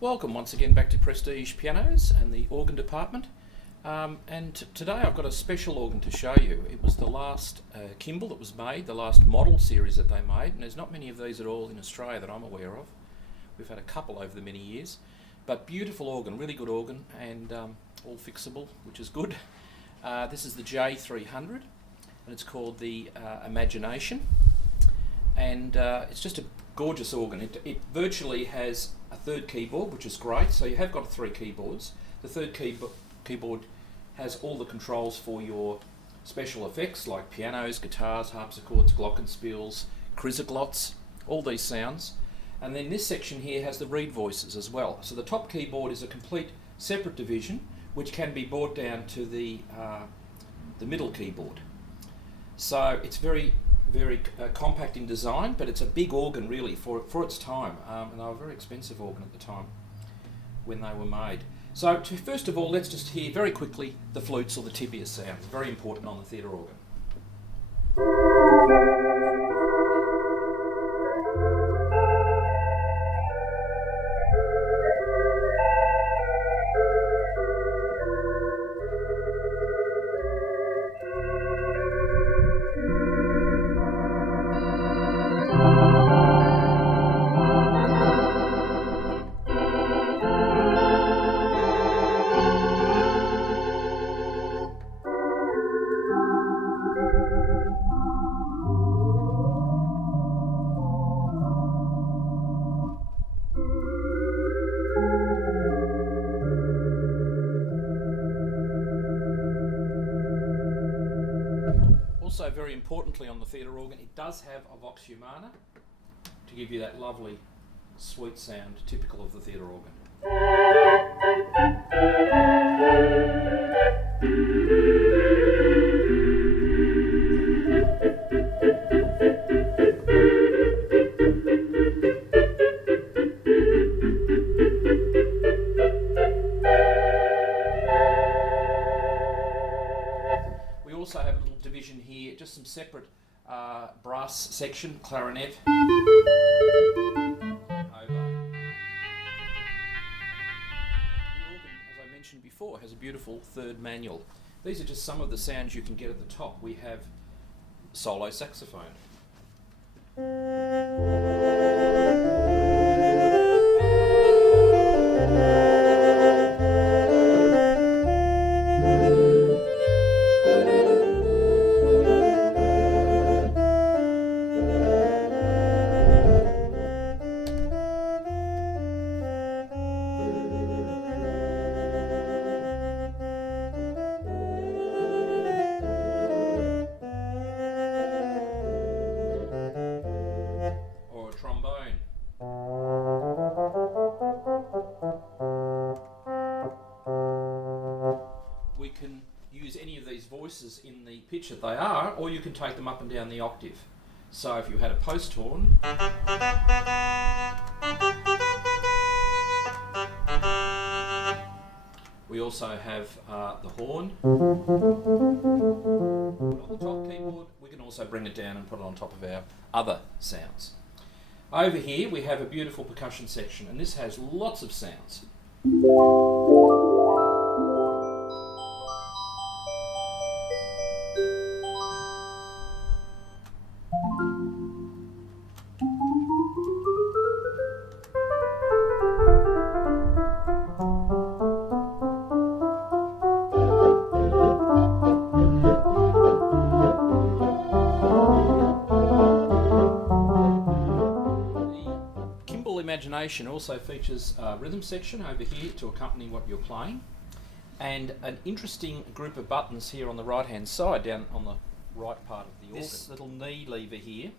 Welcome once again back to Prestige Pianos and the organ department. And today I've got a special organ to show you. It was the last Kimball that was made, the last model series that they made, and there's not many of these at all in Australia that I'm aware of. We've had a couple over the many years, but beautiful organ, really good organ, and all fixable, which is good. This is the J300, and it's called the Imagination, and it's just a gorgeous organ. It virtually has a third keyboard, which is great, so you have got 3 keyboards. The third keyboard has all the controls for your special effects like pianos, guitars, harpsichords, glockenspiels, chrysoglots, all these sounds. And then this section here has the reed voices as well. So the top keyboard is a complete separate division which can be brought down to the middle keyboard. So it's very compact in design, but it's a big organ really for its time, and they were a very expensive organ at the time when they were made. So first of all, let's just hear very quickly the flutes or the tibia sounds, very important on the theatre organ. Also, very importantly on the theatre organ, it does have a vox humana to give you that lovely sweet sound typical of the theatre organ. We also have a little division here, just some separate brass section, clarinet. Over. The organ, as I mentioned before, has a beautiful third manual. These are just some of the sounds you can get at the top. We have solo saxophone. We can use any of these voices in the pitch that they are, or you can take them up and down the octave. So if you had a post horn, we also have the horn. On the top keyboard, we can also bring it down and put it on top of our other sounds. Over here we have a beautiful percussion section, and this has lots of sounds. Imagination also features a rhythm section over here to accompany what you're playing, and an interesting group of buttons here on the right hand side down on the right part of the organ. This little knee lever here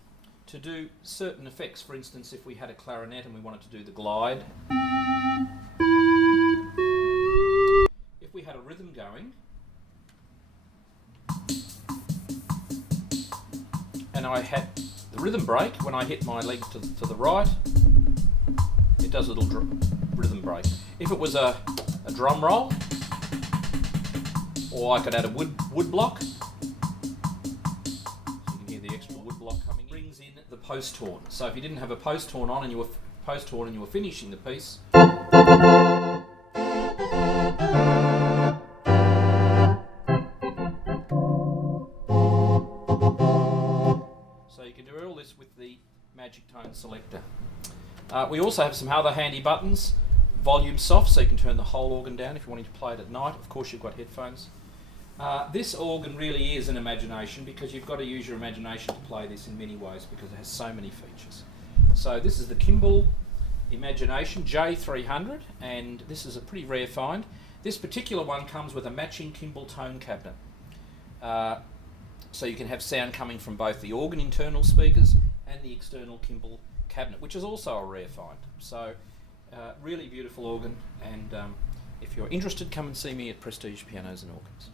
to do certain effects. For instance, if we had a clarinet and we wanted to do the glide, if we had a rhythm going and I had the rhythm break when I hit my leg to the right, it does a little rhythm break. If it was a drum roll, or I could add a wood block, so you can hear the extra wood block coming in. Brings in the post horn. So if you didn't have a post horn on and you were finishing the piece, magic tone selector. We also have some other handy buttons. Volume soft, so you can turn the whole organ down if you're wanting to play it at night. Of course, you've got headphones. This organ really is an imagination, because you've got to use your imagination to play this in many ways, because it has so many features. So this is the Kimball Imagination J300, and this is a pretty rare find. This particular one comes with a matching Kimball tone cabinet. So you can have sound coming from both the organ internal speakers and the external Kimball cabinet, which is also a rare find. So really beautiful organ, and if you're interested, come and see me at Prestige Pianos and Organs.